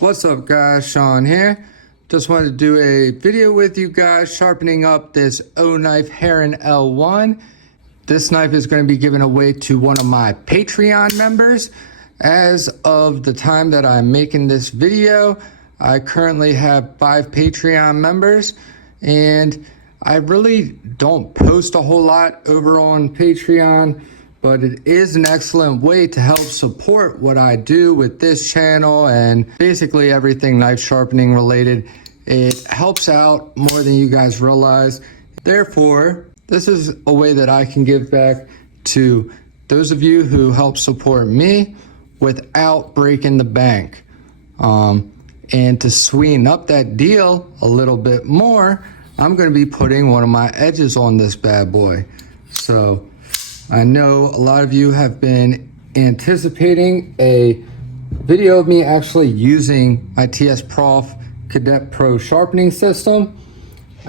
What's up guys, Sean here. Just wanted to do a video with you guys sharpening up this O knife Heron L1. This knife is going to be given away to one of my Paetreon members. As of the time that I'm making this video, I currently have 5 Paetreon members, and I really don't post a whole lot over on Patreon, but it is an excellent way to help support what I do with this channel and basically everything knife sharpening related. It helps out more than you guys realize. Therefore, this is a way that I can give back to those of you who help support me without breaking the bank. And to sweeten up that deal a little bit more, I'm going to be putting one of my edges on this bad boy. So I know a lot of you have been anticipating a video of me actually using my Tsprof Kadet Pro sharpening system.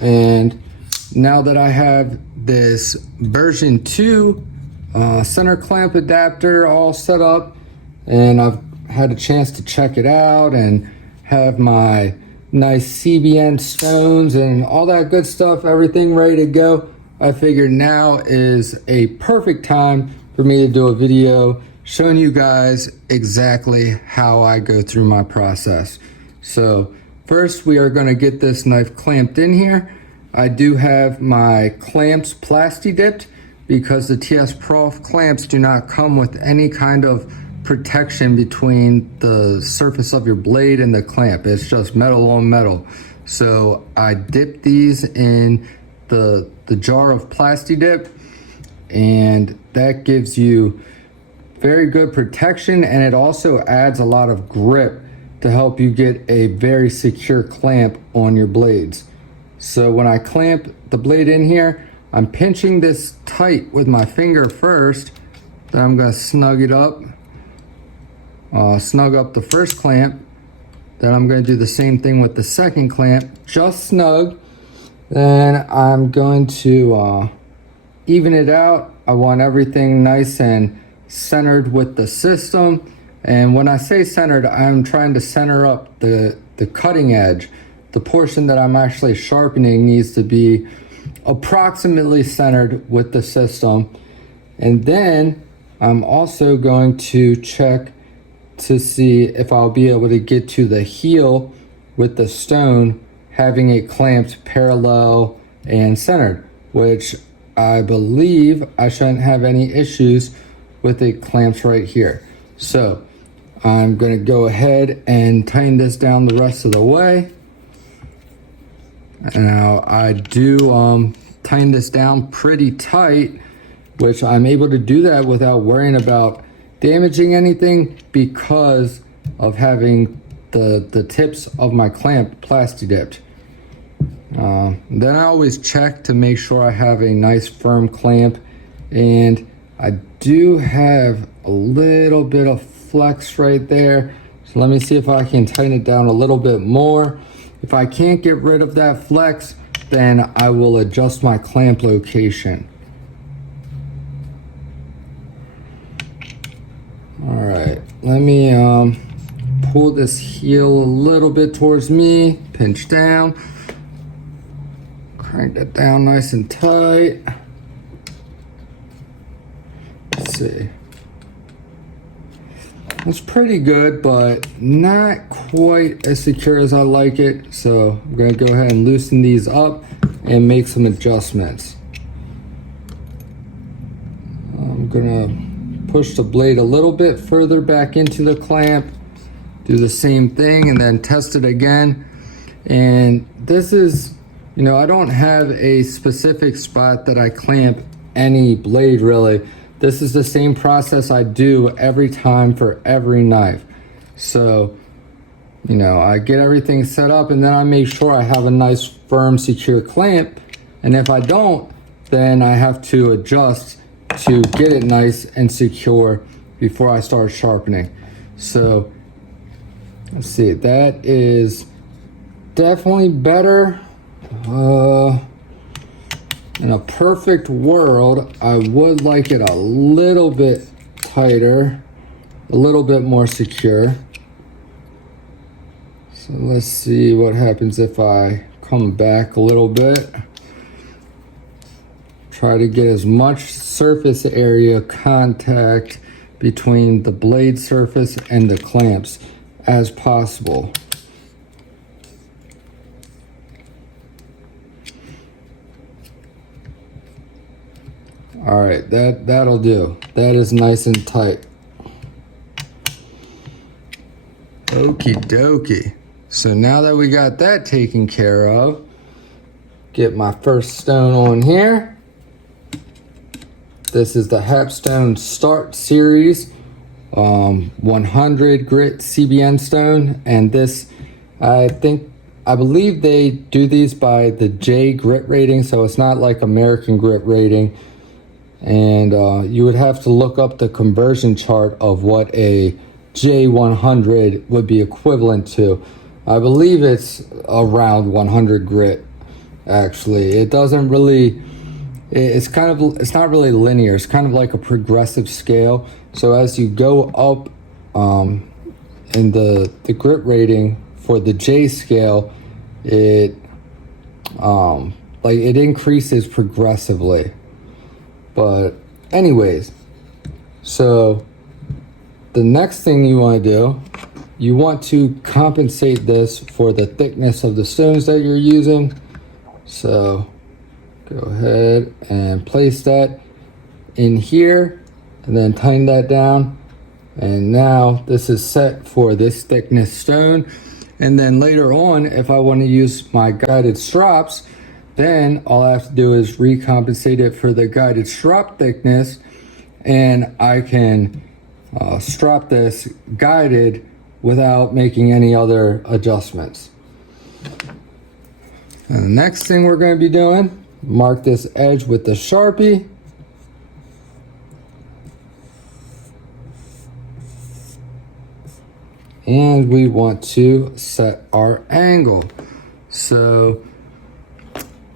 And now that I have this version 2 center clamp adapter all set up, and I've had a chance to check it out and have my nice CBN stones and all that good stuff, everything ready to go, I figured now is a perfect time for me to do a video showing you guys exactly how I go through my process. So first we are going to get this knife clamped in here. I do have my clamps PLASTIDIPed because the Tsprof clamps do not come with any kind of protection between the surface of your blade and the clamp. It's just metal on metal. So I dip these in the jar of PLASTIDIP, and that gives you very good protection, and it also adds a lot of grip to help you get a very secure clamp on your blades. So when I clamp the blade in here, I'm pinching this tight with my finger first, then I'm going to snug it up, snug up the first clamp, then I'm going to do the same thing with the second clamp, just snug. Then I'm going to even it out. I want everything nice and centered with the system. And when I say centered, I'm trying to center up the cutting edge. The portion that I'm actually sharpening needs to be approximately centered with the system. And then I'm also going to check to see if I'll be able to get to the heel with the stone, having it clamped parallel and centered, which I believe I shouldn't have any issues with it clamped right here. So I'm going to go ahead and tighten this down the rest of the way. Now I do tighten this down pretty tight, which I'm able to do that without worrying about damaging anything because of having the tips of my clamp PLASTIDIPed. Then I always check to make sure I have a nice firm clamp, and I do have a little bit of flex right there. So let me see if I can tighten it down a little bit more. If I can't get rid of that flex, then I will adjust my clamp location. All right, let me pull this heel a little bit towards me, pinch down, crank that down nice and tight. Let's see. It's pretty good, but not quite as secure as I like it. So I'm gonna go ahead and loosen these up and make some adjustments. I'm gonna push the blade a little bit further back into the clamp, do the same thing, and then test it again. And this is, you know, I don't have a specific spot that I clamp any blade really. This is the same process I do every time for every knife. So, you know, I get everything set up and then I make sure I have a nice firm secure clamp. And if I don't, then I have to adjust to get it nice and secure before I start sharpening. So let's see, that is definitely better. In a perfect world, I would like it a little bit tighter, a little bit more secure. So let's see what happens if I come back a little bit. Try to get as much surface area contact between the blade surface and the clamps as possible. All right, that'll do. That is nice and tight. Okie dokie. So now that we got that taken care of, get my first stone on here. This is the KAPTON Start Series 100 grit CBN stone, and this, I believe they do these by the J grit rating, so it's not like American grit rating. And you would have to look up the conversion chart of what a J100 would be equivalent to. I believe it's around 100 grit. Actually, it doesn't really. It's not really linear. It's kind of like a progressive scale. So as you go up in the grit rating for the J scale, it increases progressively. But anyways, so the next thing you want to do, you want to compensate this for the thickness of the stones that you're using. So go ahead and place that in here and then tighten that down. And now this is set for this thickness stone. And then later on, if I want to use my guided strops, then all I have to do is recompensate it for the guided strop thickness, and I can strop this guided without making any other adjustments. And the next thing we're going to be doing, mark this edge with the Sharpie. And we want to set our angle. So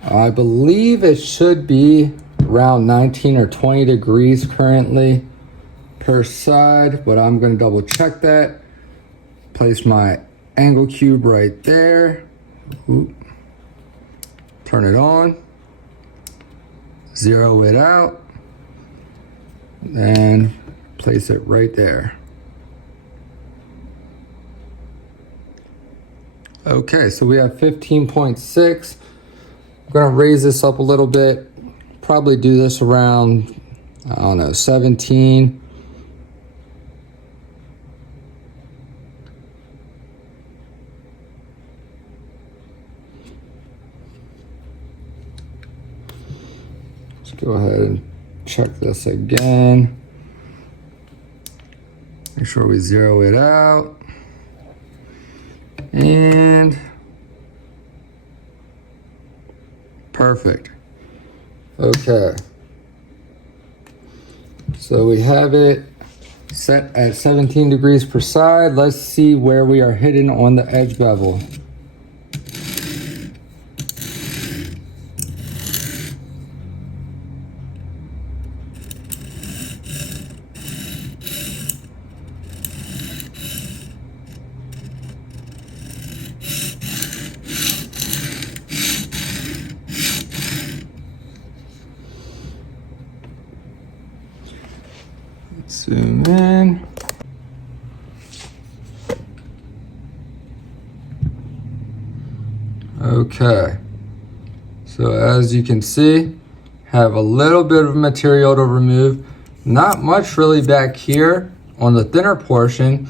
I believe it should be around 19 or 20 degrees currently per side, but I'm going to double check that. Place my angle cube right there. Ooh. Turn it on. Zero it out. And place it right there. Okay, so we have 15.6. I'm gonna raise this up a little bit. Probably do this around, I don't know, 17. Let's go ahead and check this again. Make sure we zero it out. And perfect. Okay. So we have it set at 17 degrees per side. Let's see where we are hitting on the edge bevel. Zoom in. Okay, so as you can see, have a little bit of material to remove. Not much really back here on the thinner portion,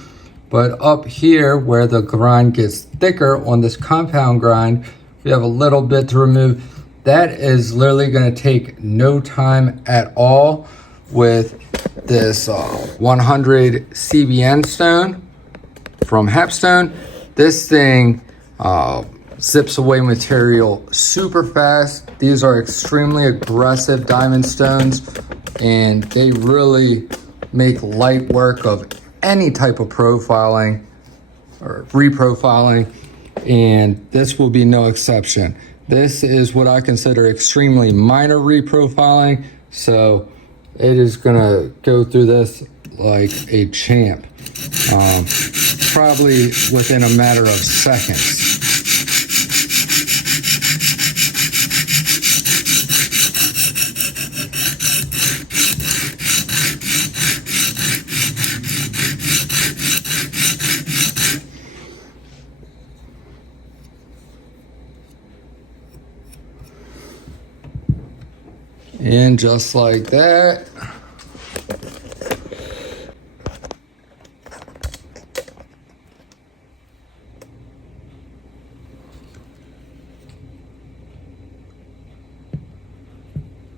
but up here where the grind gets thicker on this compound grind, we have a little bit to remove. That is literally going to take no time at all with this 100 CBN stone from KAPTON. This thing zips away material super fast. These are extremely aggressive diamond stones, and they really make light work of any type of profiling or reprofiling, and this will be no exception. This is what I consider extremely minor reprofiling, so it is gonna go through this like a champ. probably within a matter of seconds. And just like that,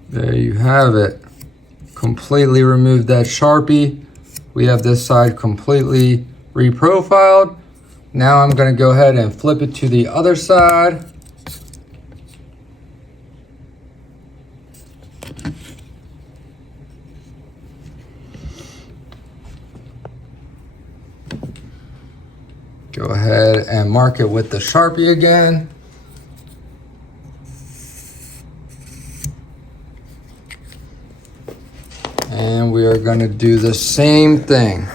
there you have it. Completely removed that Sharpie. We have this side completely reprofiled. Now I'm going to go ahead and flip it to the other side. Go ahead and mark it with the Sharpie again. And we are going to do the same thing.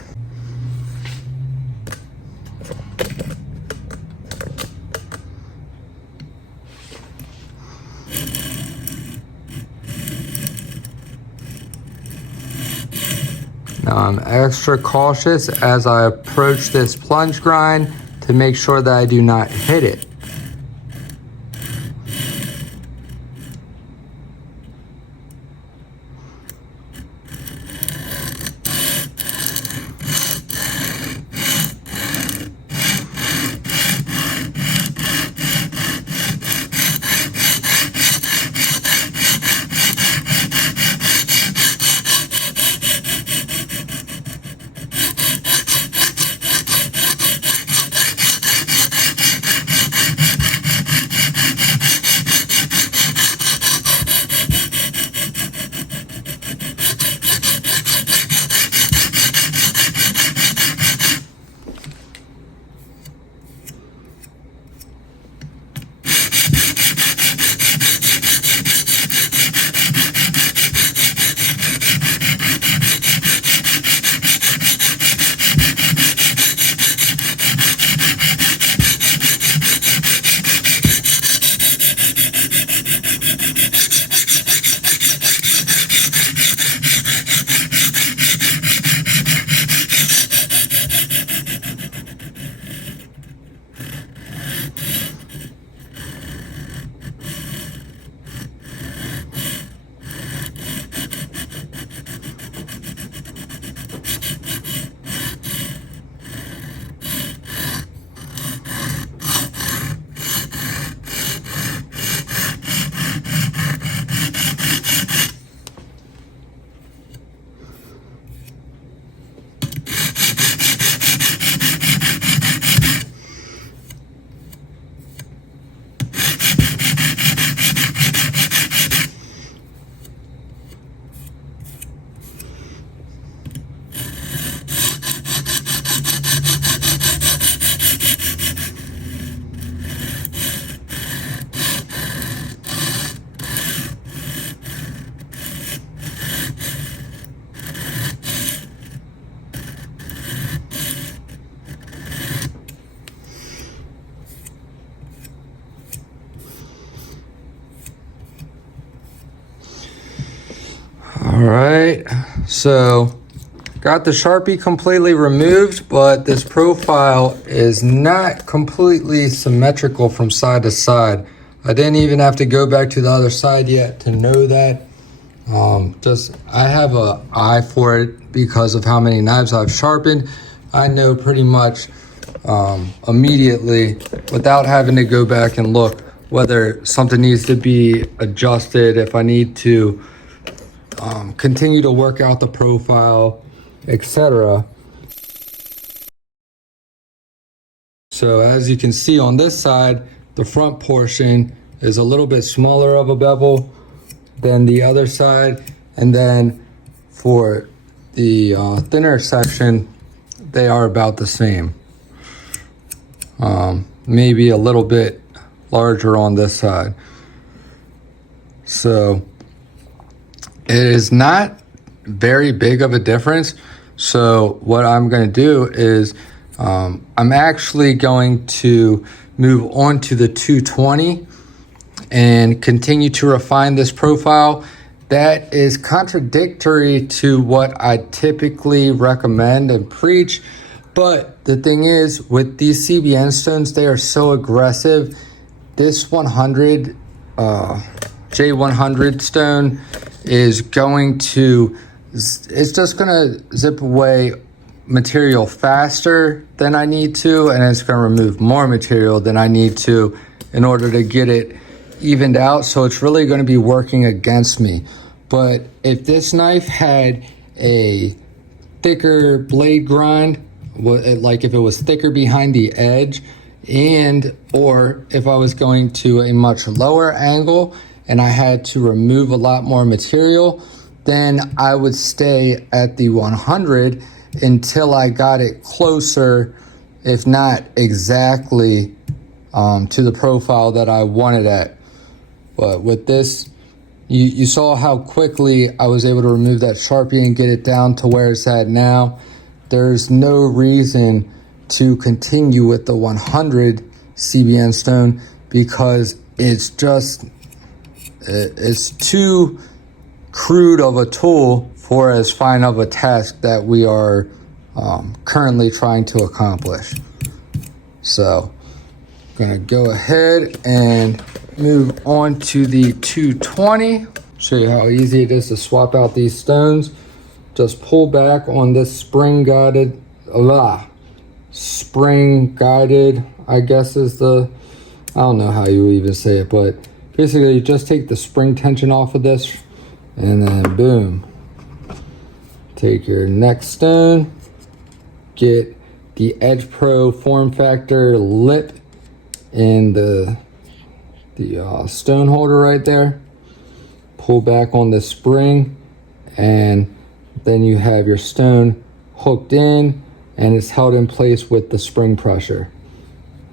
Now I'm extra cautious as I approach this plunge grind to make sure that I do not hit it. All right, so got the Sharpie completely removed, but this profile is not completely symmetrical from side to side. I didn't even have to go back to the other side yet to know that. I have an eye for it because of how many knives I've sharpened. I know pretty much immediately without having to go back and look whether something needs to be adjusted, if I need to continue to work out the profile, etc. So as you can see on this side, the front portion is a little bit smaller of a bevel than the other side, and then for the thinner section, they are about the same. Maybe a little bit larger on this side. So it is not very big of a difference. So what I'm going to do is I'm actually going to move on to the 220 and continue to refine this profile. That is contradictory to what I typically recommend and preach. But the thing is, with these CBN stones, they are so aggressive. This 100, J100 stone is going to, it's just gonna zip away material faster than I need to, and it's gonna remove more material than I need to in order to get it evened out. So it's really gonna be working against me. But if this knife had a thicker blade grind, like if it was thicker behind the edge, and or if I was going to a much lower angle and I had to remove a lot more material, then I would stay at the 100 until I got it closer, if not exactly, to the profile that I wanted at. But with this, you saw how quickly I was able to remove that Sharpie and get it down to where it's at now. There's no reason to continue with the 100 CBN stone because it's too crude of a tool for as fine of a task that we are currently trying to accomplish. So I'm gonna go ahead and move on to the 220. Show you how easy it is to swap out these stones. Just pull back on this spring guided, I guess is the, I don't know how you even say it, but basically you just take the spring tension off of this and then boom. Take your next stone, get the Edge Pro form factor lip in the stone holder right there. Pull back on the spring and then you have your stone hooked in and it's held in place with the spring pressure.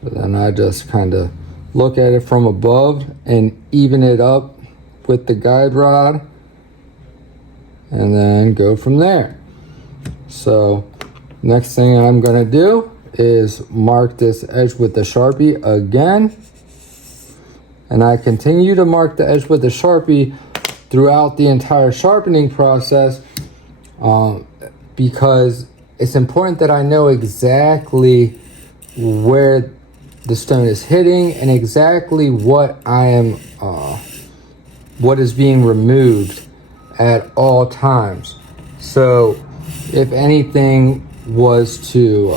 But then I just kind of look at it from above and even it up with the guide rod and then go from there. So next thing I'm gonna do is mark this edge with the Sharpie again. And I continue to mark the edge with the Sharpie throughout the entire sharpening process because it's important that I know exactly where the stone is hitting and exactly what what is being removed at all times. So if anything was to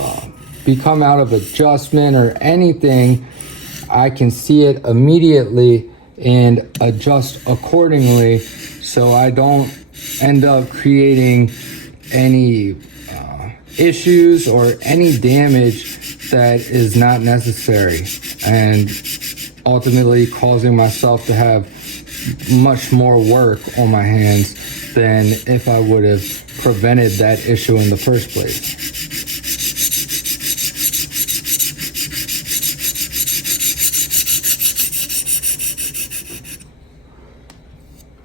become out of adjustment or anything, I can see it immediately and adjust accordingly so I don't end up creating any issues or any damage that is not necessary and ultimately causing myself to have much more work on my hands than if I would have prevented that issue in the first place.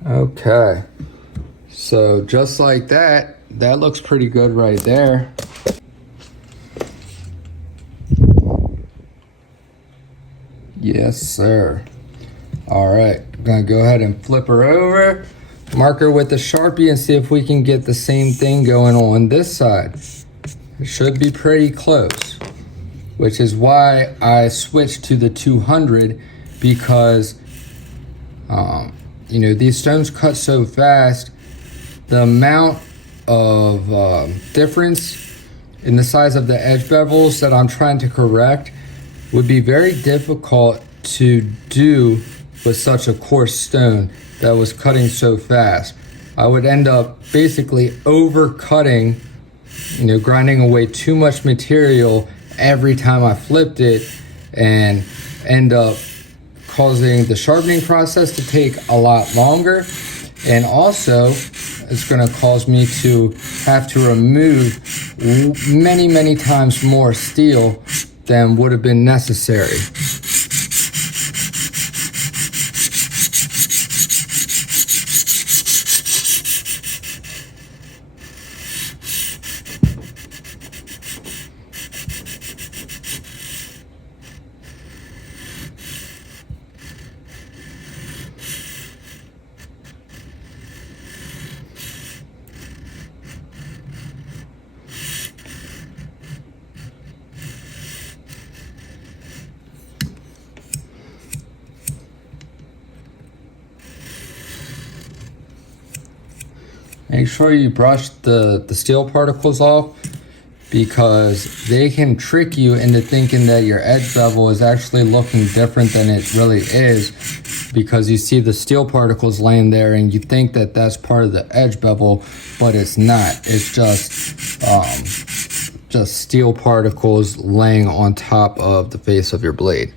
Okay, so just like that, that looks pretty good right there. Yes, sir. All right, I'm gonna go ahead and flip her over, mark her with the Sharpie and see if we can get the same thing going on this side. It should be pretty close, which is why I switched to the 200 because you know, these stones cut so fast, the amount of difference in the size of the edge bevels that I'm trying to correct would be very difficult to do with such a coarse stone that was cutting so fast. I would end up basically over cutting, you know, grinding away too much material every time I flipped it and end up causing the sharpening process to take a lot longer, and also it's going to cause me to have to remove many times more steel than would have been necessary. make sure you brush the steel particles off, because they can trick you into thinking that your edge bevel is actually looking different than it really is, because you see the steel particles laying there and you think that that's part of the edge bevel, but it's not. It's just steel particles laying on top of the face of your blade.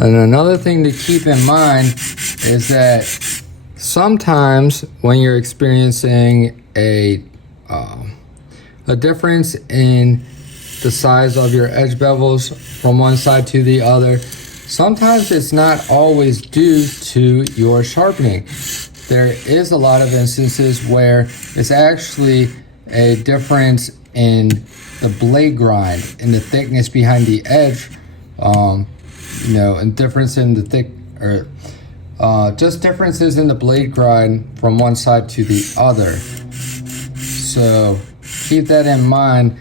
And another thing to keep in mind is that sometimes when you're experiencing a difference in the size of your edge bevels from one side to the other, sometimes it's not always due to your sharpening. There is a lot of instances where it's actually a difference in the blade grind and the thickness behind the edge, you know, and difference in the just differences in the blade grind from one side to the other. So keep that in mind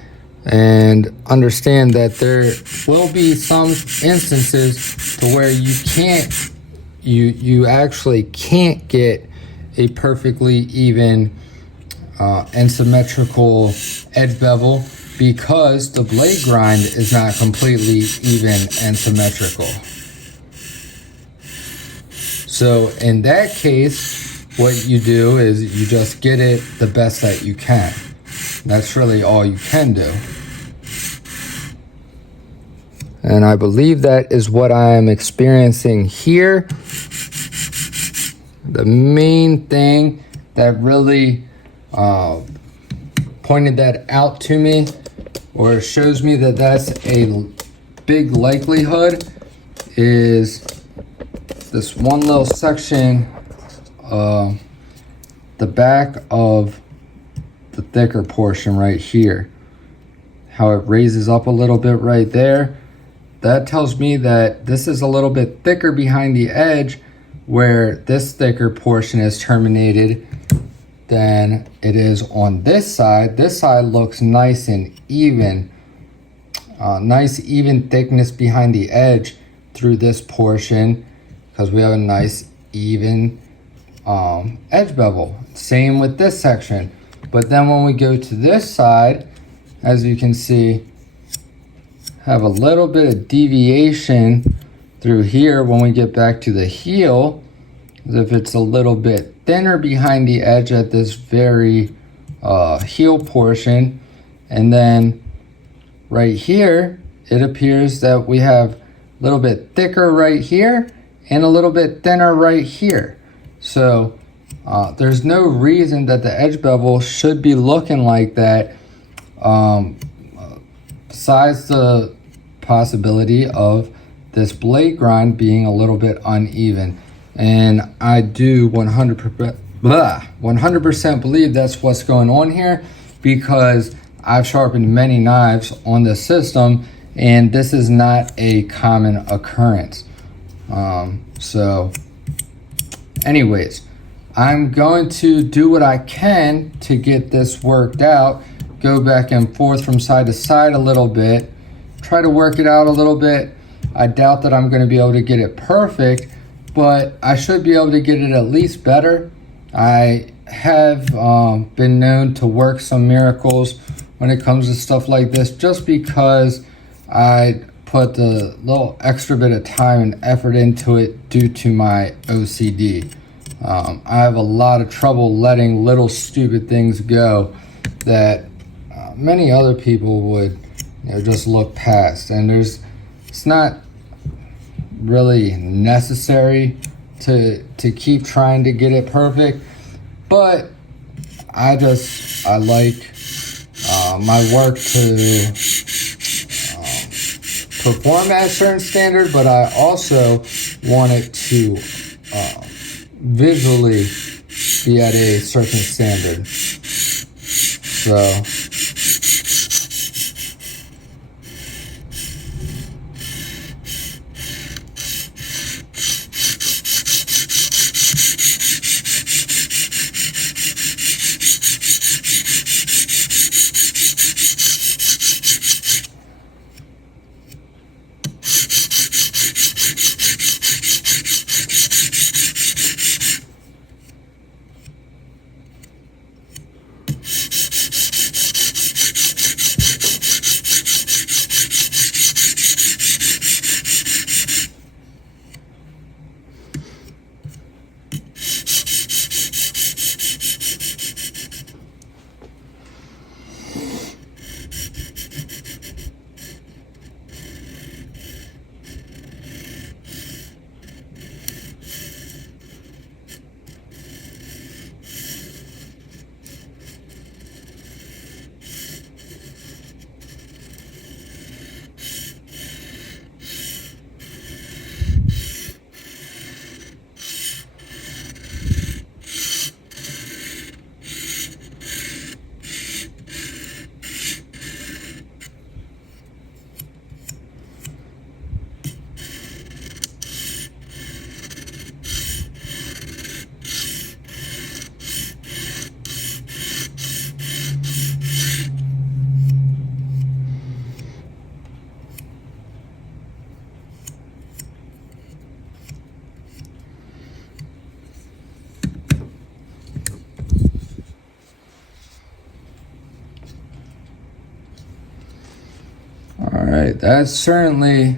and understand that there will be some instances to where you actually can't get a perfectly even and symmetrical edge bevel, because the blade grind is not completely even and symmetrical. So in that case, what you do is you just get it the best that you can. That's really all you can do. And I believe that is what I am experiencing here. The main thing that really pointed that out to me, or shows me that that's a big likelihood, is this one little section, the back of the thicker portion right here, how it raises up a little bit right there. That tells me that this is a little bit thicker behind the edge, where this thicker portion is terminated, than it is on this side. This side looks nice and even, nice even thickness behind the edge through this portion, because we have a nice even edge bevel. Same with this section. But then when we go to this side, as you can see, have a little bit of deviation through here when we get back to the heel, as if it's a little bit thinner behind the edge at this very heel portion. And then right here, it appears that we have a little bit thicker right here and a little bit thinner right here. So there's no reason that the edge bevel should be looking like that, besides the possibility of this blade grind being a little bit uneven. And I do 100% believe that's what's going on here, because I've sharpened many knives on this system and this is not a common occurrence. So anyways, I'm going to do what I can to get this worked out, go back and forth from side to side a little bit, try to work it out a little bit. I doubt that I'm going to be able to get it perfect, but I should be able to get it at least better. I have been known to work some miracles when it comes to stuff like this, just because I put the little extra bit of time and effort into it due to my OCD. I have a lot of trouble letting little stupid things go that many other people would, you know, just look past. And it's not really necessary to keep trying to get it perfect, but I like my work to perform at a certain standard, but I also want it to visually be at a certain standard. So all right, that's certainly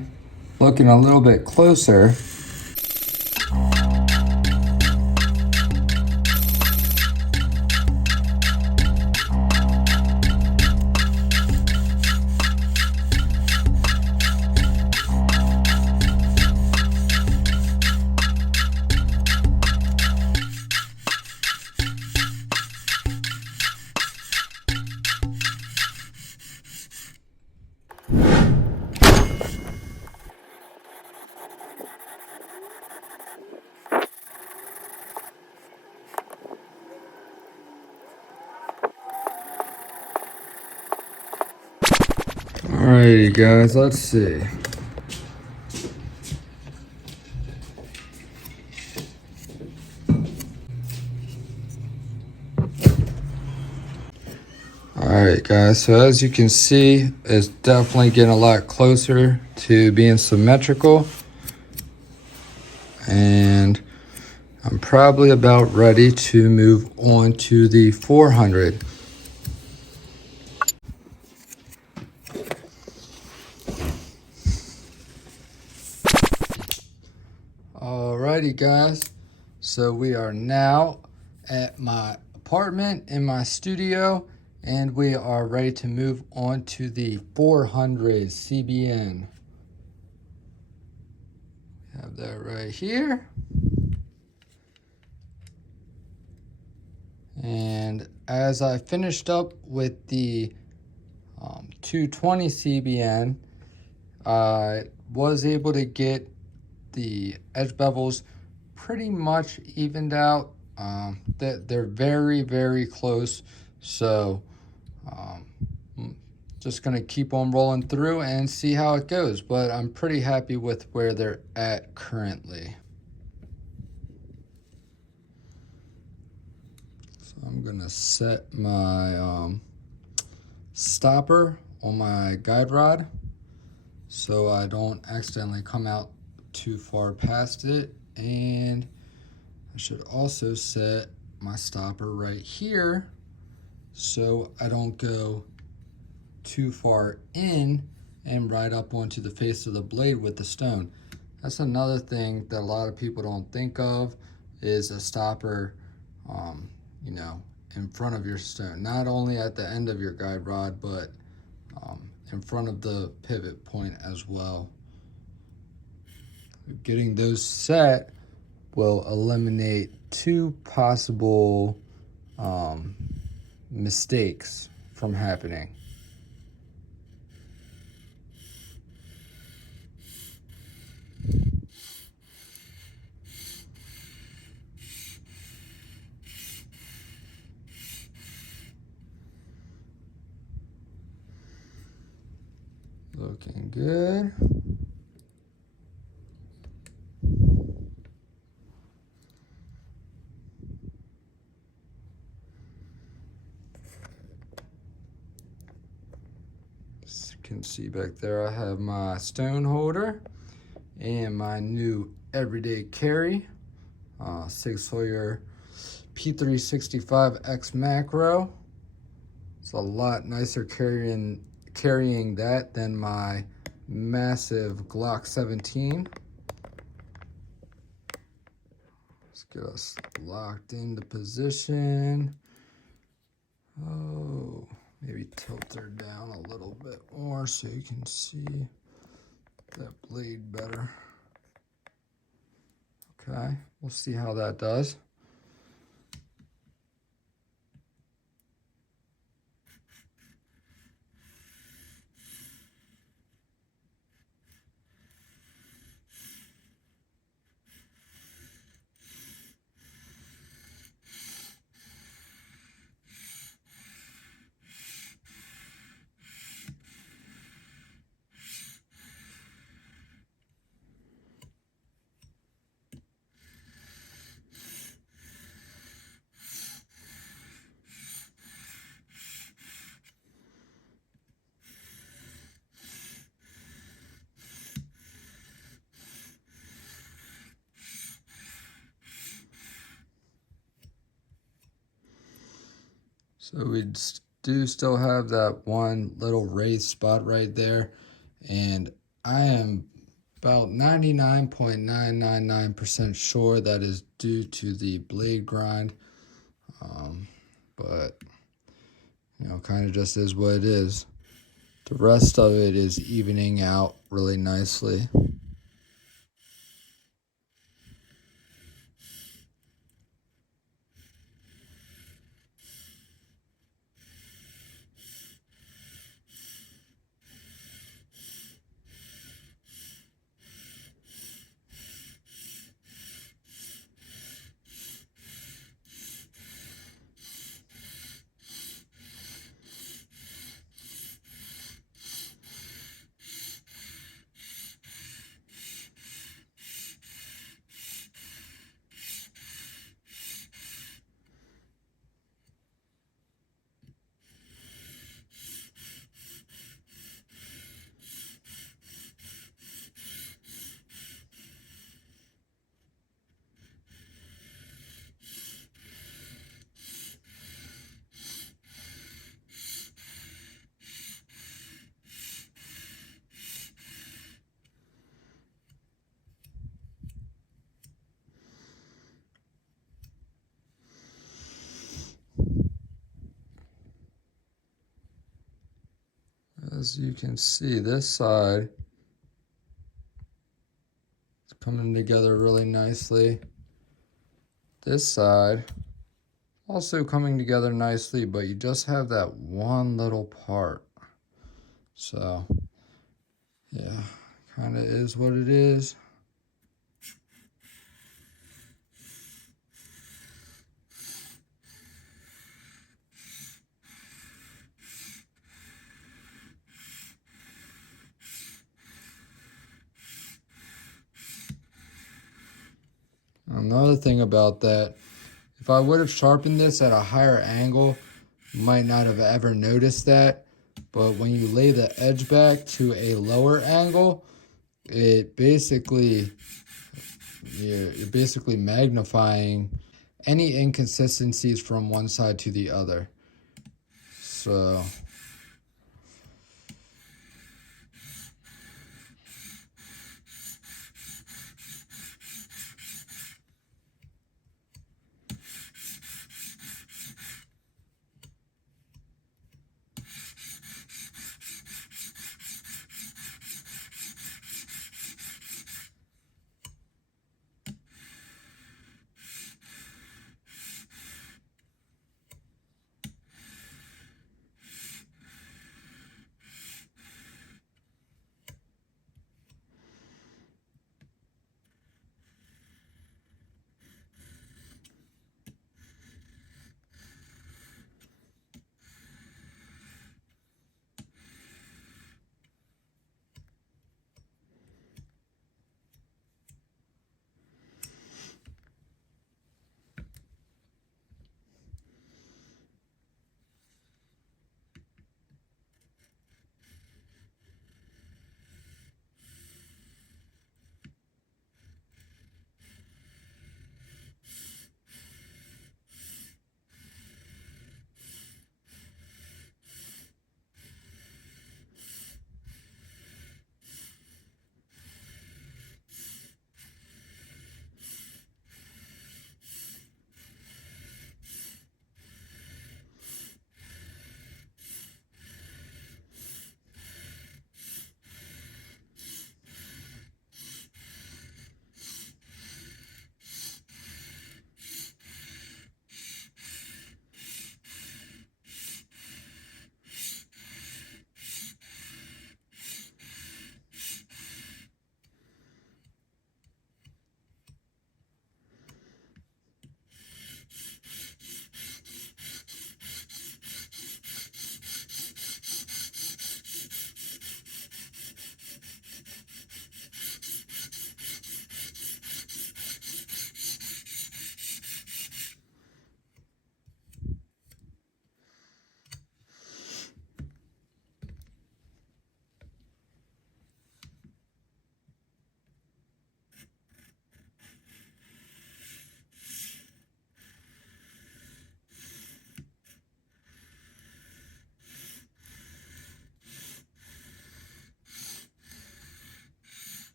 looking a little bit closer. Alrighty guys, let's see. Alright guys, so as you can see, it's definitely getting a lot closer to being symmetrical. And I'm probably about ready to move on to the 400. Alrighty guys, so we are now at my apartment in my studio and we are ready to move on to the 400 CBN. Have that right here. And as I finished up with the 220 CBN, I was able to get the edge bevels pretty much evened out. They're very, very close. So just gonna keep on rolling through and see how it goes. But I'm pretty happy with where they're at currently. So I'm gonna set my stopper on my guide rod so I don't accidentally come out too far past it, and I should also set my stopper right here so I don't go too far in and right up onto the face of the blade with the stone. That's another thing that a lot of people don't think of, is a stopper you know, in front of your stone, not only at the end of your guide rod but in front of the pivot point as well. Getting those set will eliminate two possible mistakes from happening. Looking good. As you can see back there, I have my stone holder and my new everyday carry, Sig Sauer P365X macro. It's a lot nicer carrying that than my massive Glock 17. Let's get us locked into position. Oh, maybe tilt her down a little bit more so you can see that blade better. Okay, we'll see how that does. So we do still have that one little raised spot right there, and I am about 99.999% sure that is due to the blade grind, but you know, kind of just is what it is. The rest of it is evening out really nicely. As you can see, this side is coming together really nicely. This side also coming together nicely, but you just have that one little part. So, yeah, kind of is what it is. Another thing about that, if I would have sharpened this at a higher angle, you might not have ever noticed that. But when you lay the edge back to a lower angle, it basically, you're basically magnifying any inconsistencies from one side to the other. So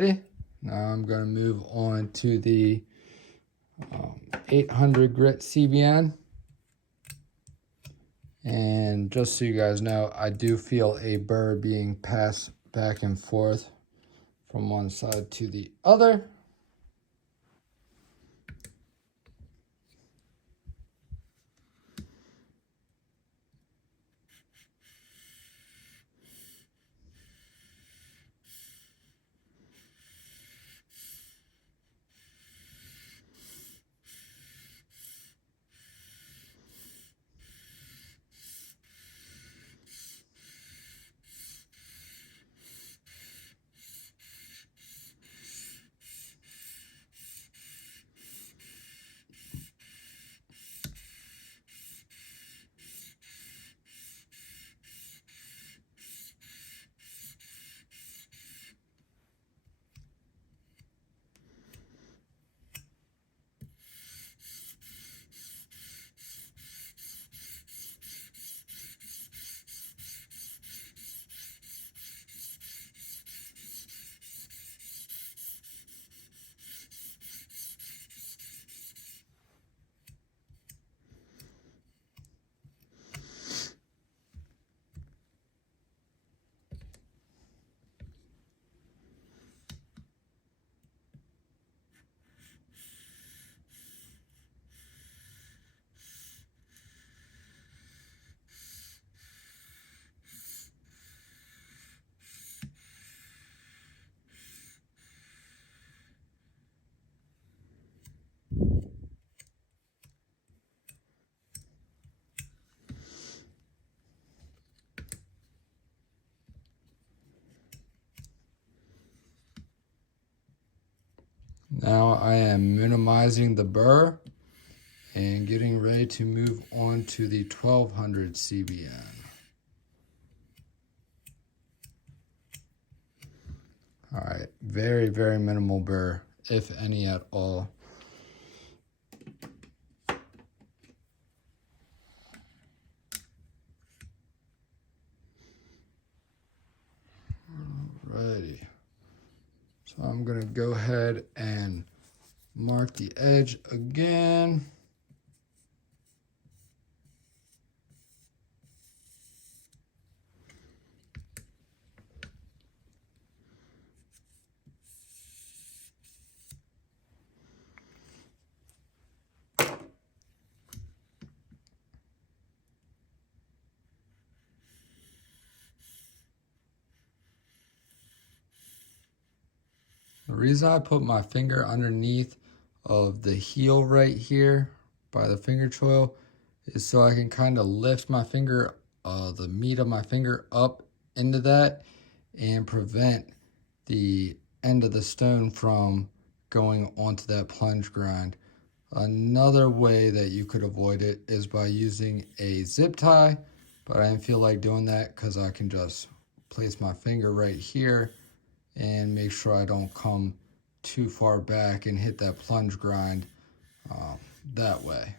Alrighty, now I'm going to move on to the 800 grit CBN. And just so you guys know, I do feel a burr being passed back and forth from one side to the other. Now I am minimizing the burr and getting ready to move on to the 1200 CBN. All right, very, very minimal burr, if any at all. Alrighty. So I'm gonna go ahead and mark the edge again. The reason I put my finger underneath of the heel right here by the finger choil is so I can kind of lift my finger, the meat of my finger up into that and prevent the end of the stone from going onto that plunge grind. Another way that you could avoid it is by using a zip tie, but I didn't feel like doing that because I can just place my finger right here and make sure I don't come too far back and hit that plunge grind that way.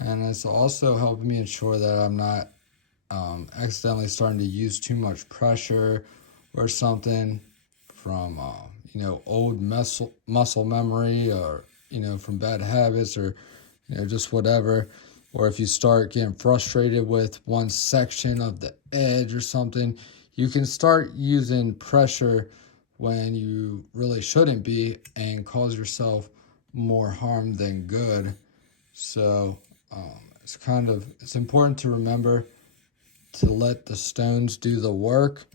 And it's also helping me ensure that I'm not accidentally starting to use too much pressure or something from you know, old muscle memory, or you know, from bad habits, or you know, just whatever. Or if you start getting frustrated with one section of the edge or something, you can start using pressure when you really shouldn't be and cause yourself more harm than good. So it's important to remember to let the stones do the work.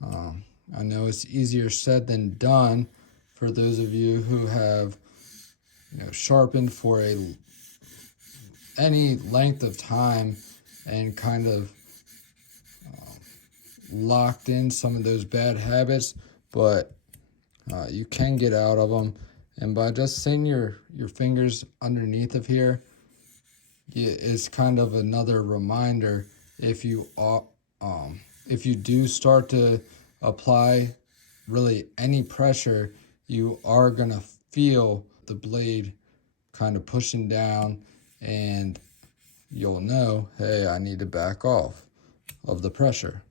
I know it's easier said than done for those of you who have, you know, sharpened for any length of time and kind of locked in some of those bad habits, but you can get out of them. And by just seeing your fingers underneath of here, it's kind of another reminder if you do start to apply really any pressure, you are gonna feel the blade kind of pushing down, and you'll know, hey, I need to back off of the pressure.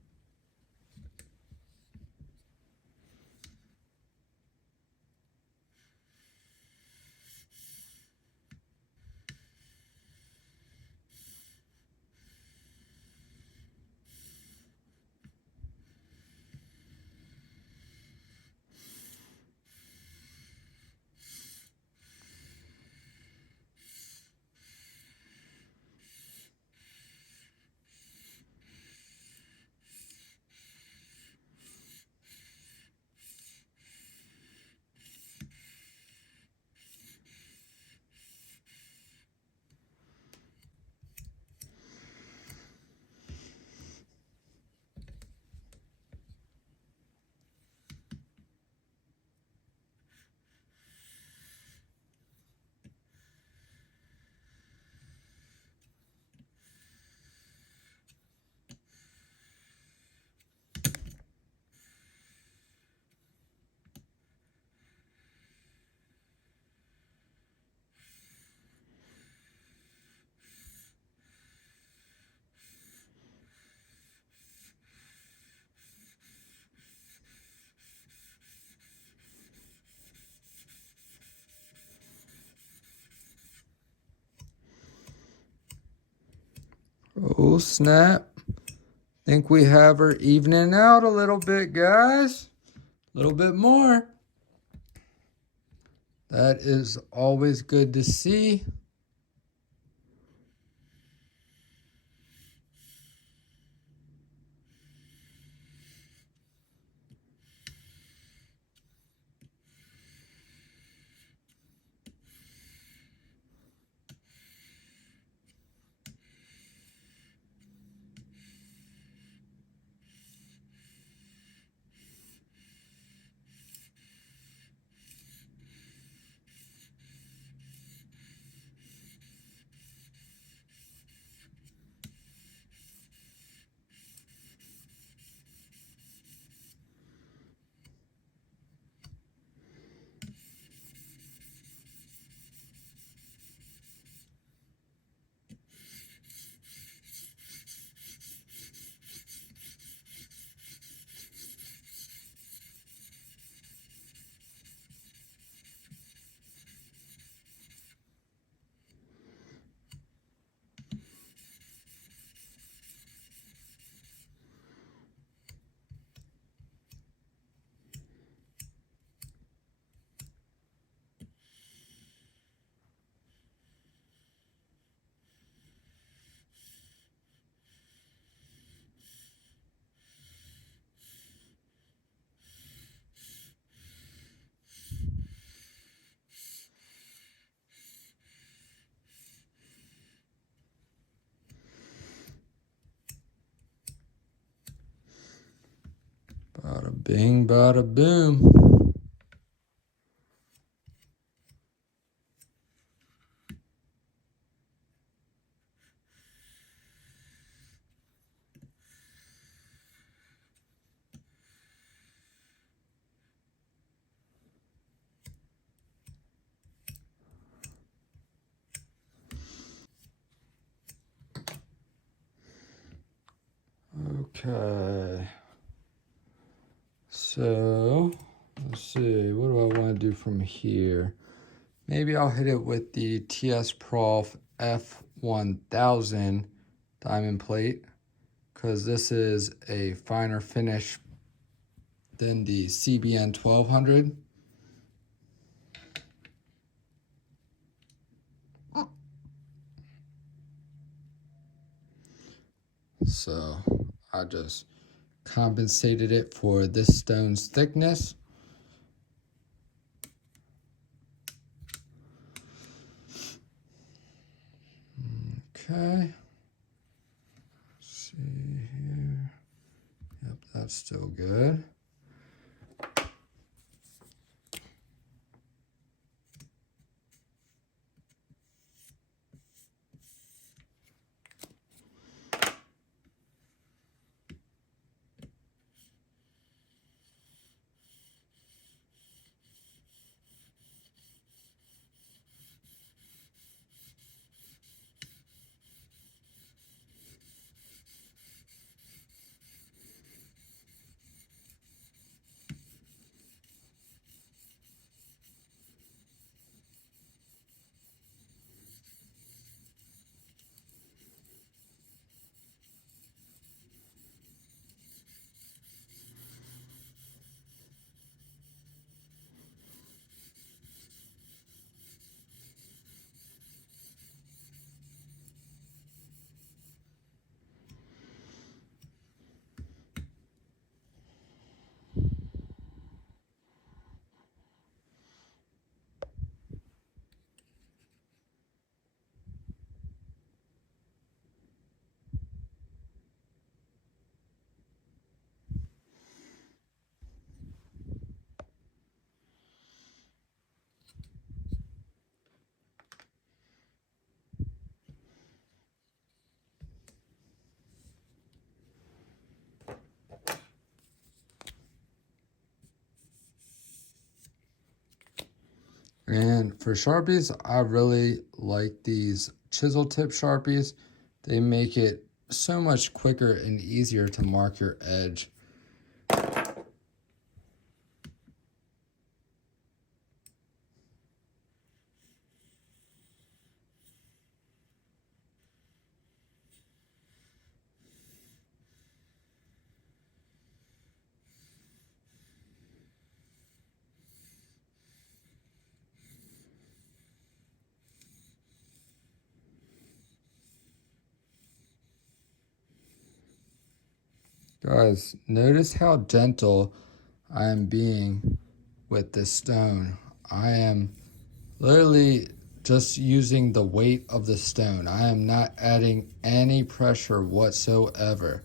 Oh, snap. Think we have her evening out a little bit, guys. A little bit more. That is always good to see. Bada bing, bada boom. Okay. So, let's see. What do I want to do from here? Maybe I'll hit it with the Tsprof F1000 diamond plate, because this is a finer finish than the CBN 1200. So I just compensated it for this stone's thickness. Okay. Let's see here. Yep, that's still good. And for Sharpies, I really like these chisel tip Sharpies. They make it so much quicker and easier to mark your edge. Guys, notice how gentle I am being with this stone. I am literally just using the weight of the stone. I am not adding any pressure whatsoever.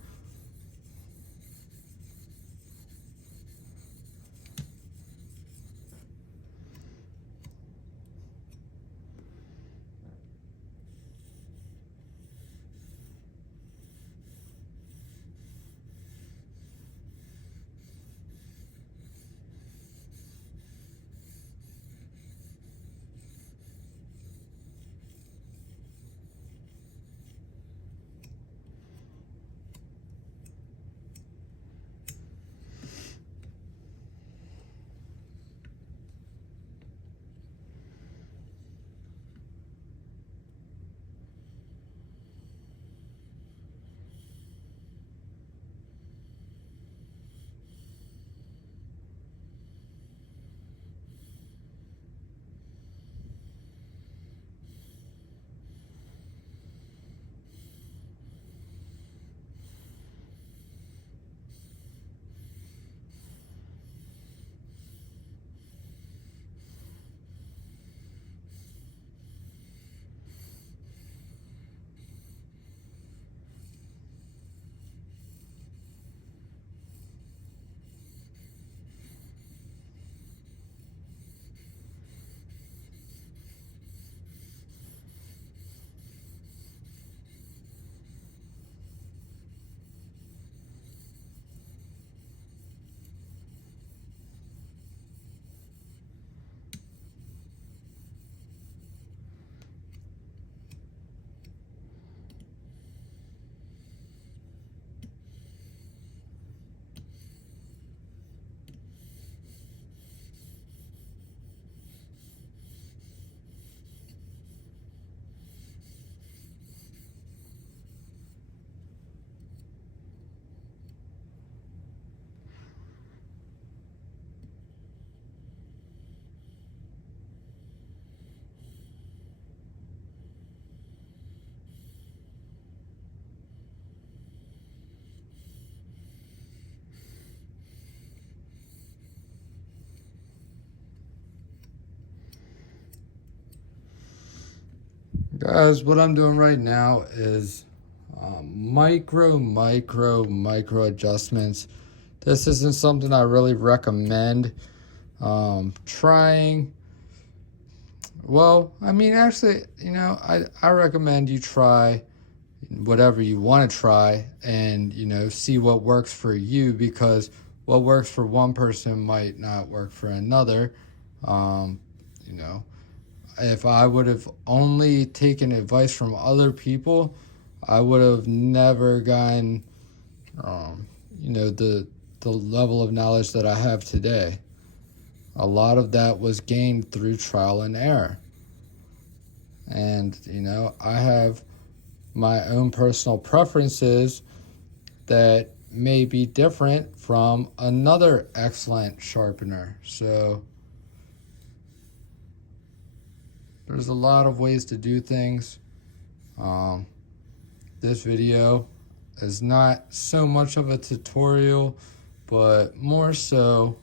Guys, what I'm doing right now is micro adjustments. This isn't something I really recommend trying. Well, I mean, actually, you know, I recommend you try whatever you want to try and, you know, see what works for you, because what works for one person might not work for another. You know, if I would have only taken advice from other people, I would have never gotten, you know, the level of knowledge that I have today. A lot of that was gained through trial and error. And, you know, I have my own personal preferences that may be different from another excellent sharpener. So there's a lot of ways to do things. This video is not so much of a tutorial, but more so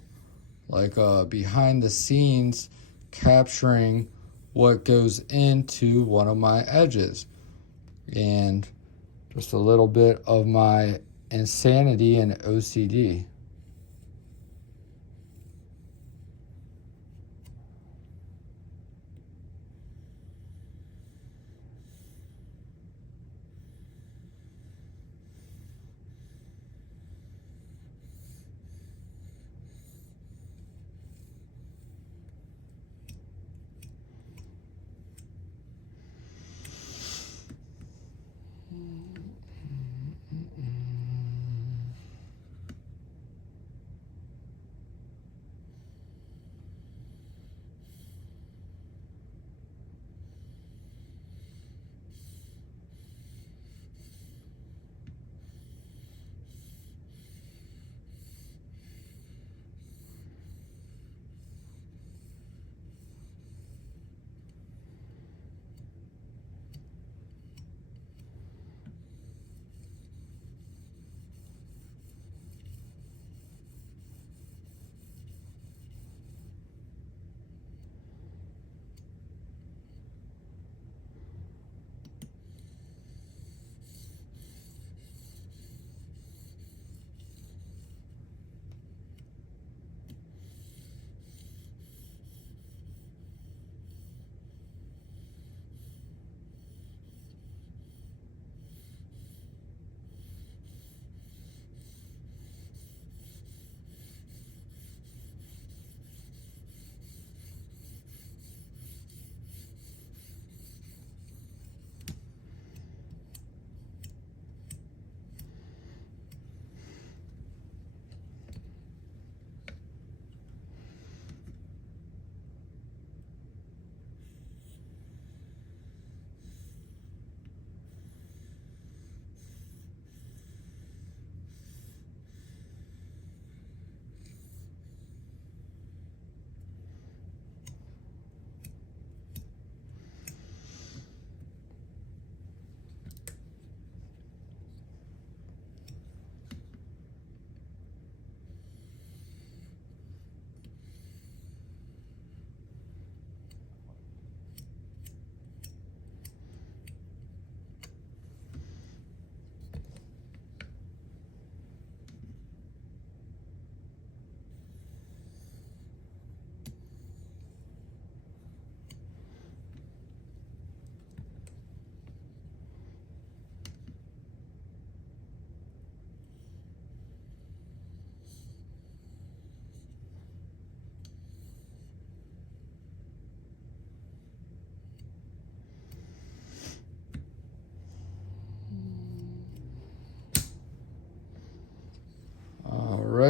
like behind the scenes, capturing what goes into one of my edges, and just a little bit of my insanity and OCD.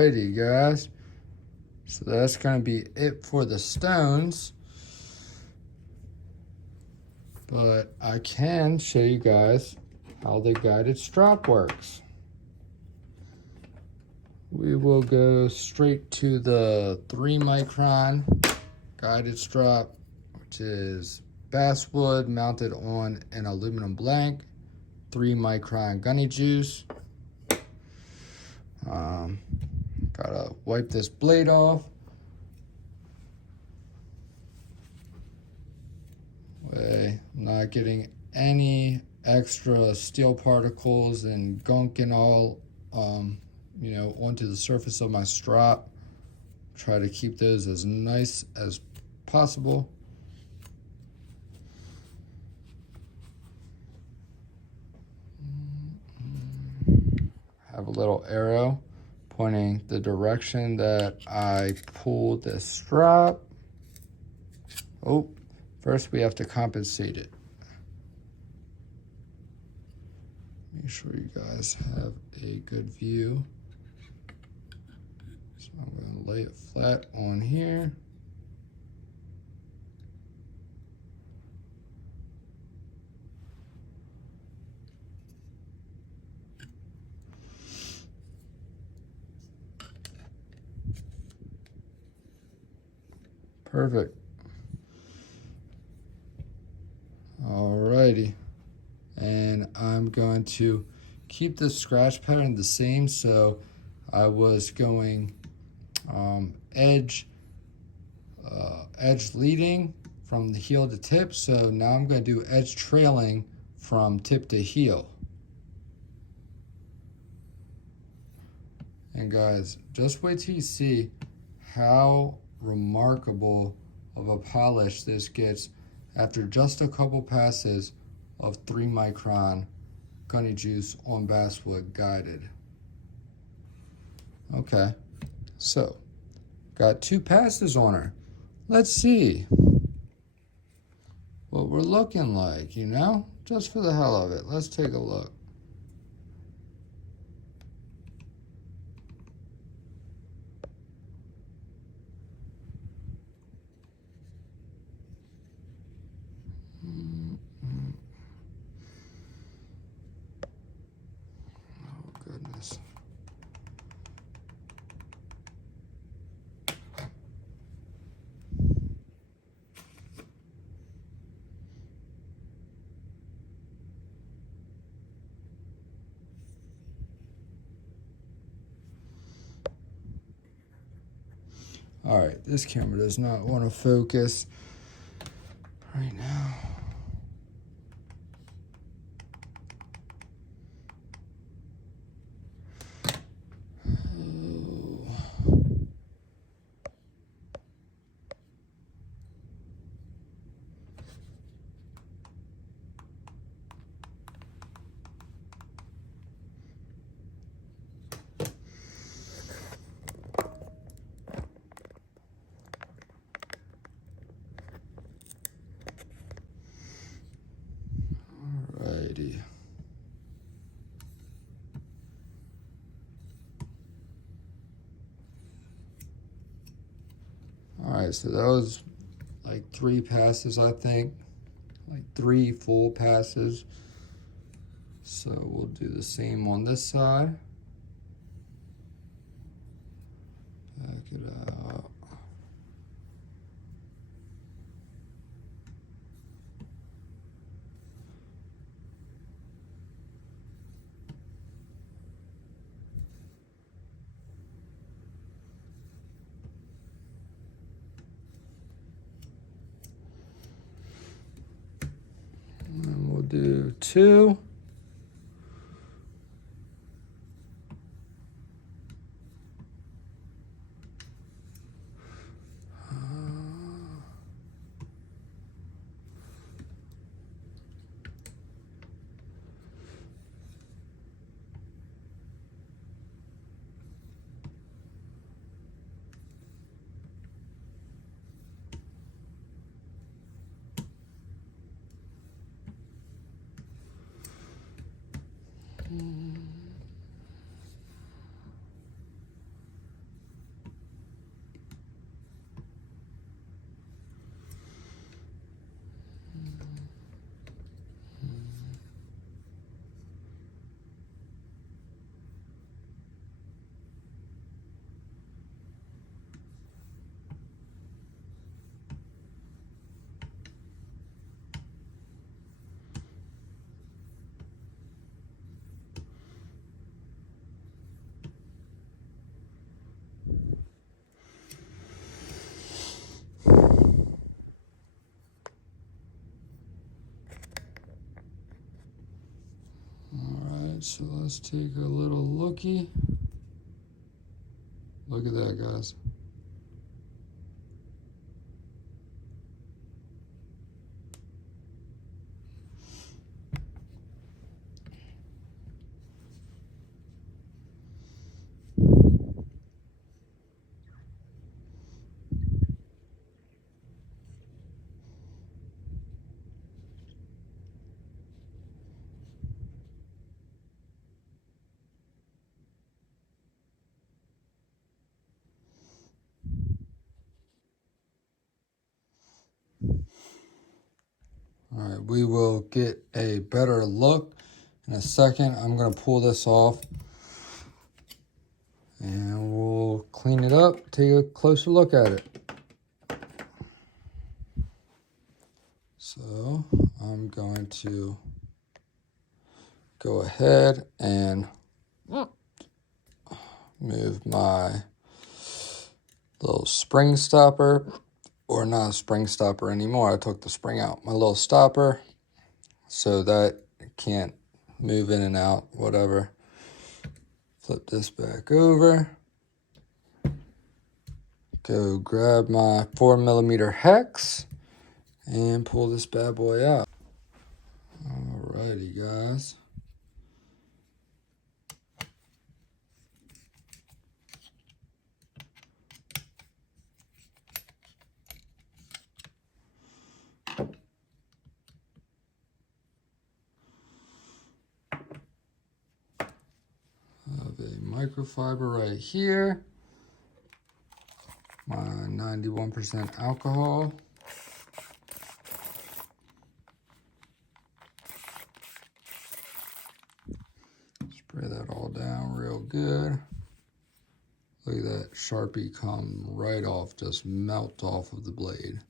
Alrighty, guys. So that's going to be it for the stones. But I can show you guys how the guided strop works. We will go straight to the 3 micron guided strop, which is basswood mounted on an aluminum blank, 3 micron gunny juice. Gotta wipe this blade off. I'm not getting any extra steel particles and gunk and all, you know, onto the surface of my strop. Try to keep those as nice as possible. Have a little arrow pointing the direction that I pulled the strap. Oh, first we have to compensate it. Make sure you guys have a good view. So I'm going to lay it flat on here. Perfect. Alrighty. And I'm going to keep the scratch pattern the same. So I was going edge leading from the heel to tip. So now I'm going to do edge trailing from tip to heel. And guys, just wait till you see how remarkable of a polish this gets after just a couple passes of 3 micron gunny juice on basswood guided. Okay, so got 2 passes on her. Let's see what we're looking like, you know, just for the hell of it. Let's take a look. All right, this camera does not want to focus right now. Alrighty. Alright, so that was like 3 passes, I think. Like 3 full passes. So we'll do the same on this side. Back it out. And we'll do 2. so let's take a little looky. Look at that, guys. All right, we will get a better look in a second. I'm gonna pull this off and we'll clean it up, take a closer look at it. So I'm going to go ahead and move my little spring stopper, or not a spring stopper anymore. I took the spring out. My little stopper so that it can't move in and out, whatever. Flip this back over. Go grab my 4mm hex and pull this bad boy out. Alrighty, guys. Have a microfiber right here. My 91% alcohol. Spray that all down real good. Look at that Sharpie come right off, just melt off of the blade.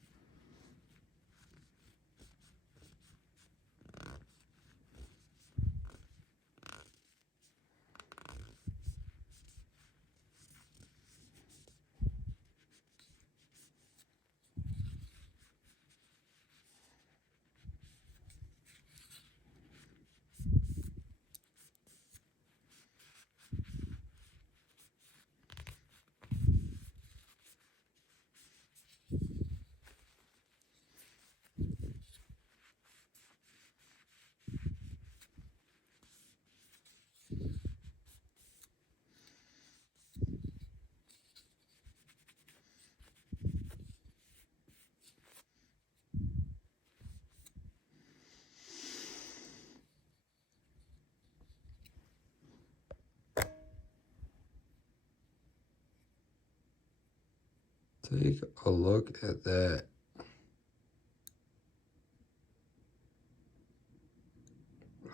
Take a look at that.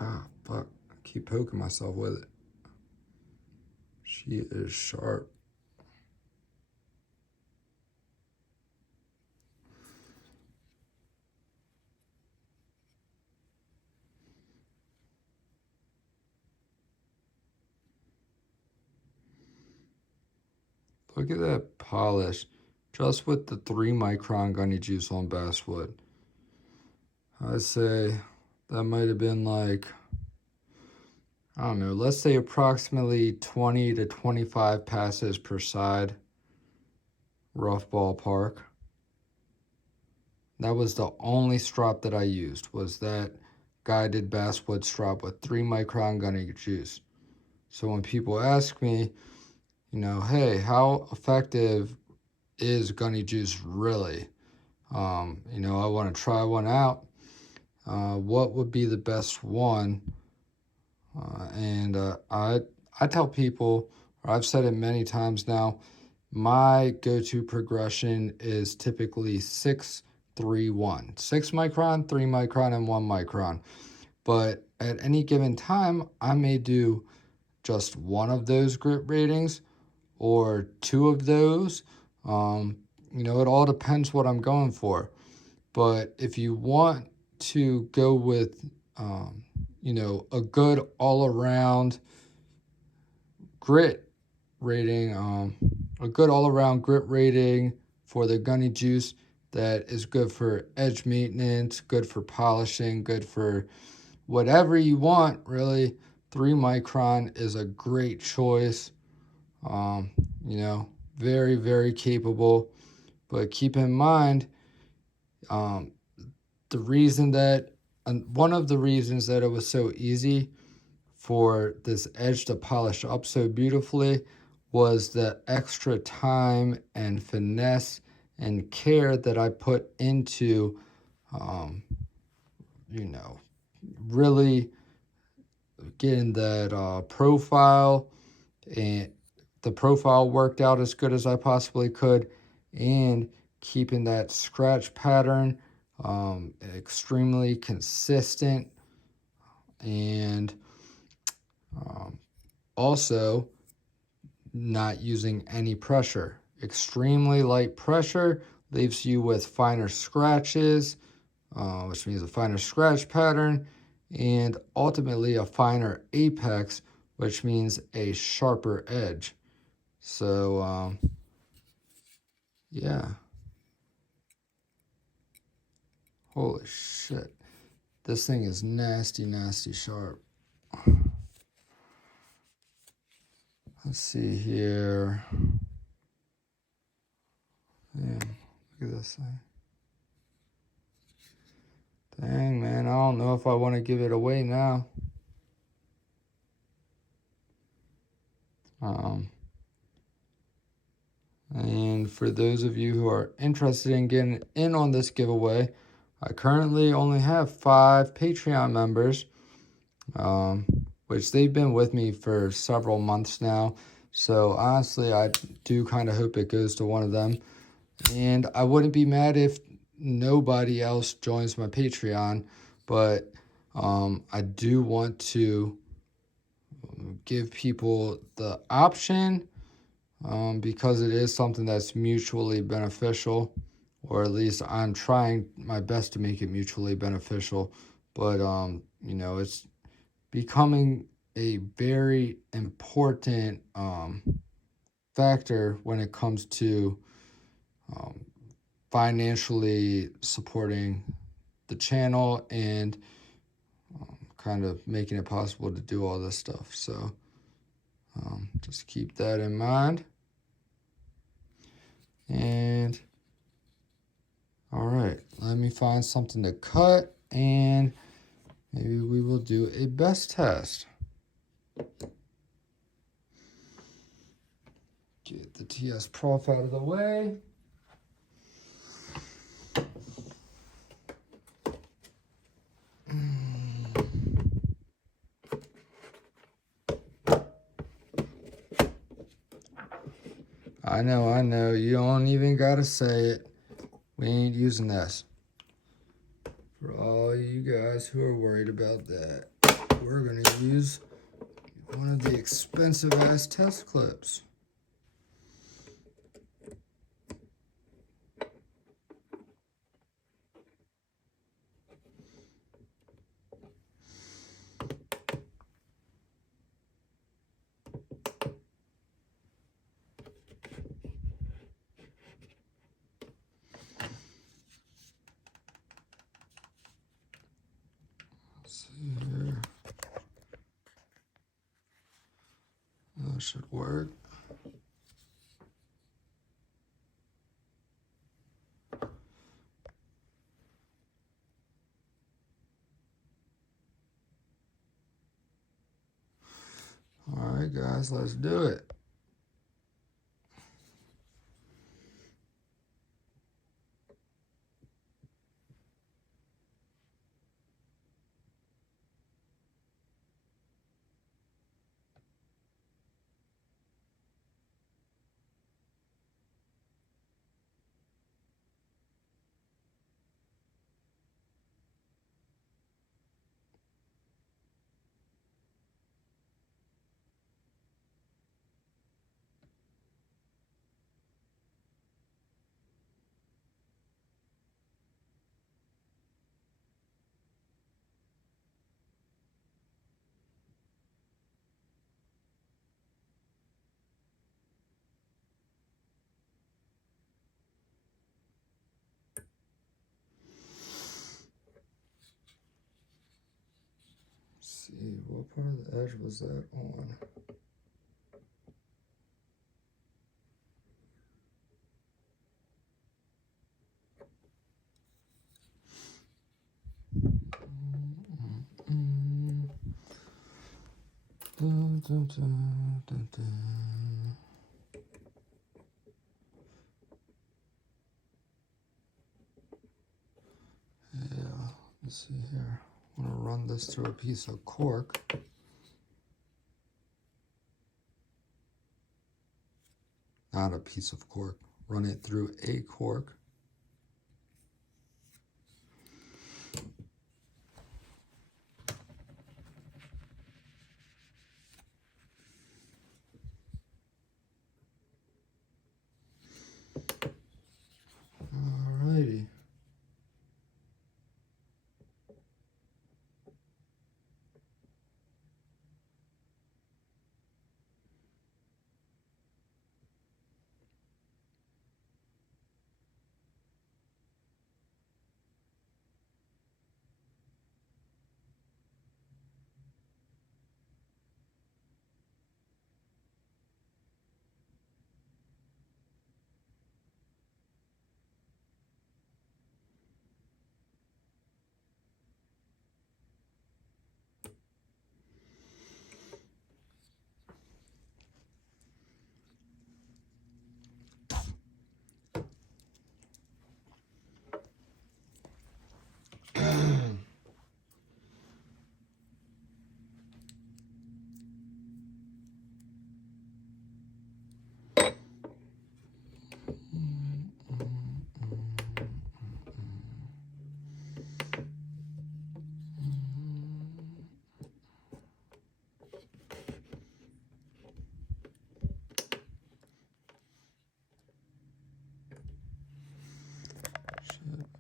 Ah, fuck. I keep poking myself with it. She is sharp. Look at that polish. Just with the 3-micron gunny juice on basswood. I'd say that might have been like, I don't know, let's say approximately 20 to 25 passes per side. Rough ballpark. That was the only strop that I used, was that guided basswood strop with 3-micron gunny juice. So when people ask me, you know, hey, how effective is gunny juice really? You know, I want to try one out. What would be the best one? I tell people, or I've said it many times now, my go-to progression is typically 6, 3, 1. 6-micron, 3-micron, and 1-micron. But at any given time, I may do just one of those grit ratings or 2 of those. You know, it all depends what I'm going for. But if you want to go with, you know, a good all-around grit rating, a good all-around grit rating for the gunny juice that is good for edge maintenance, good for polishing, good for whatever you want, really, 3 micron is a great choice. You know, very, very capable. But keep in mind, the reason that, one of the reasons that it was so easy for this edge to polish up so beautifully was the extra time and finesse and care that I put into, you know, really getting that profile, and the profile worked out as good as I possibly could, and keeping that scratch pattern extremely consistent, and also not using any pressure. Extremely light pressure leaves you with finer scratches, which means a finer scratch pattern, and ultimately a finer apex, which means a sharper edge. So yeah, holy shit, this thing is nasty, nasty sharp. Let's see here. Man, look at this thing. Dang, man, I don't know if I want to give it away now. And for those of you who are interested in getting in on this giveaway, I currently only have 5 Patreon members, which they've been with me for several months now. So honestly, I do kind of hope it goes to one of them. And I wouldn't be mad if nobody else joins my Patreon, but I do want to give people the option, because it is something that's mutually beneficial, or at least I'm trying my best to make it mutually beneficial. But you know, it's becoming a very important factor when it comes to financially supporting the channel and kind of making it possible to do all this stuff. So just keep that in mind. And all right, let me find something to cut, and maybe we will do a best test. Get the Tsprof out of the way. I know, you don't even gotta say it. We ain't using this. For all you guys who are worried about that, we're gonna use one of the expensive ass test clips. Here. That should work. All right, guys, let's do it. what part of the edge was that on? Dun, dun, dun, dun, dun. Yeah, let's see here. I'm gonna run this through a piece of cork. Not a piece of cork. Run it through a cork. Alrighty.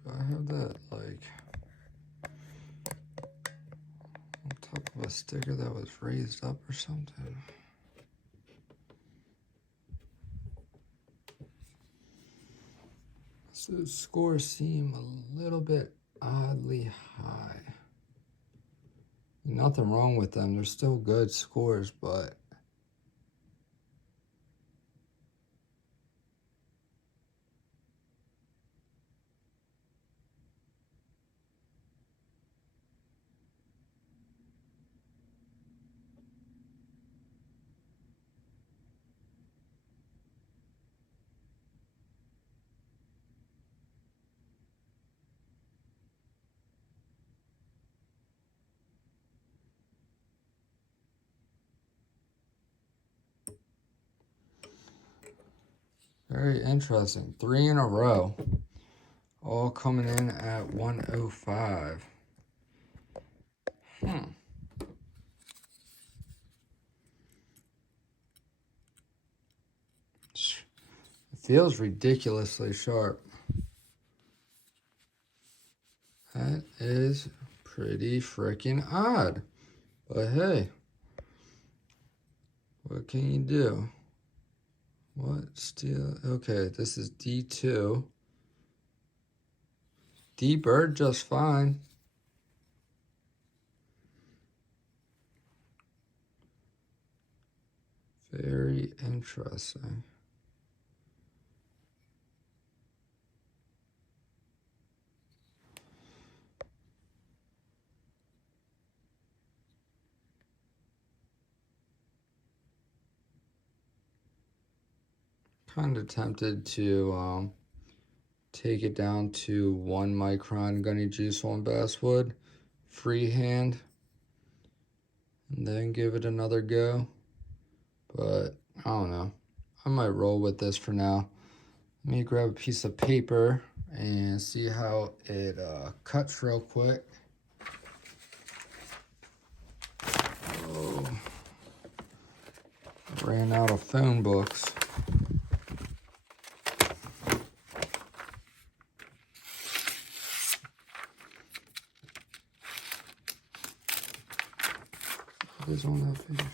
I have that like on top of a sticker that was raised up or something. So the scores seem a little bit oddly high. Nothing wrong with them, they're still good scores, but very interesting. 3 in a row, all coming in at 105. It feels ridiculously sharp. That is pretty freaking odd. But hey, what can you do? What steel? Okay, this is D2. D-bird just fine. Very interesting. Kind of tempted to take it down to 1 micron gunny juice on basswood, freehand, and then give it another go. But I don't know. I might roll with this for now. Let me grab a piece of paper and see how it cuts real quick. Oh, ran out of phone books. It is on that page.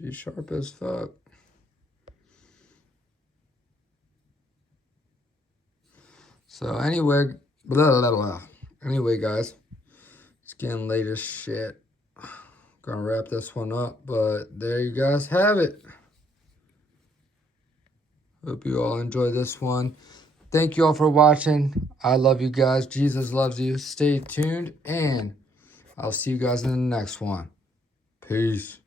She's sharp as fuck. So anyway, anyway, guys, it's getting late as shit. Gonna wrap this one up, but there you guys have it. Hope you all enjoy this one. Thank you all for watching. I love you guys. Jesus loves you. Stay tuned, and I'll see you guys in the next one. Peace.